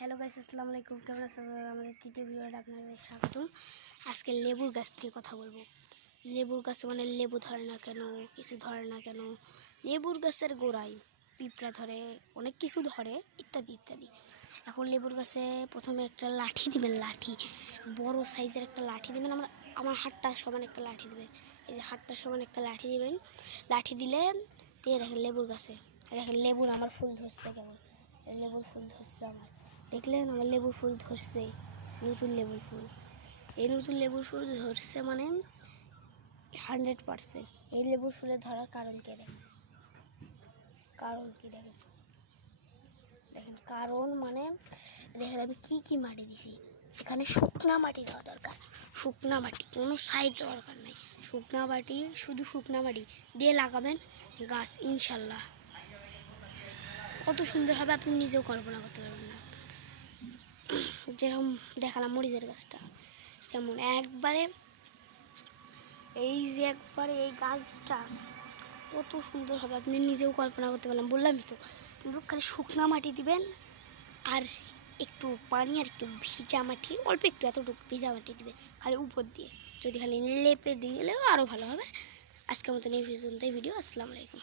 Hello guys, আসসালামু আলাইকুম। কেমন আছেন? আমাদের তৃতীয় ভিডিওতে আপনাদের স্বাগতম। আজকে লেবুর গাছ নিয়ে কথা বলবো। লেবুর গাছে মানে লেবু ধরে না কেন, কিছু ধরে না কেন, লেবুর গাছের গোড়ায় পিঁপড়া ধরে, অনেক কিছু ধরে, ইত্যাদি ইত্যাদি। এখন লেবুর গাছে প্রথমে একটা লাঠি দিবেন, লাঠি বড় সাইজের একটা লাঠি দিবেন। আমার হাতটার সমান একটা লাঠি দিবেন। এই যে হাতটার সমান একটা লাঠি দিবেন। লাঠি দিলে দিয়ে দেখেন লেবুর গাছে, দেখেন লেবুর আমার ফুল ধরছে, কেমন লেবুর ফুল ধরছে আমার, দেখলেন আমার লেবুর ফুল ধরছে, নতুন লেবুর ফুল। এই নতুন লেবুর ফুল ধরছে মানে 100%। এই লেবুর ফুলে ধরার কারণ কে দেখেন, কারণ কি দেখেন, দেখেন কারণ মানে দেখেন আমি কি মাটি দিছি। এখানে শুকনা মাটি দেওয়া দরকার, শুকনা মাটি, কোনো সাইড দরকার নাই, শুকনা মাটি, শুধু শুকনা মাটি দিয়ে লাগাবেন গাছ, ইনশাল্লাহ কত সুন্দর হবে আপনি নিজেও কল্পনা করতে পারবেন না। যেরকম দেখালাম মরিচের গাছটা, যেমন একবারে এই যে একবারে এই গাছটা কত সুন্দর হবে আপনি নিজেও কল্পনা করতে পারলাম, বললামই তো। কিন্তু খালি শুকনা মাটি দিবেন আর একটু পানি আর একটু ভিজা মাটি, অল্প একটু এতটুকু ভিজা মাটি দিবে খালি উপর দিয়ে, যদি খালি লেপে দিলেও আরও ভালো হবে। আজকের মতন এই পর্যন্তই ভিডিও। আসসালামু আলাইকুম।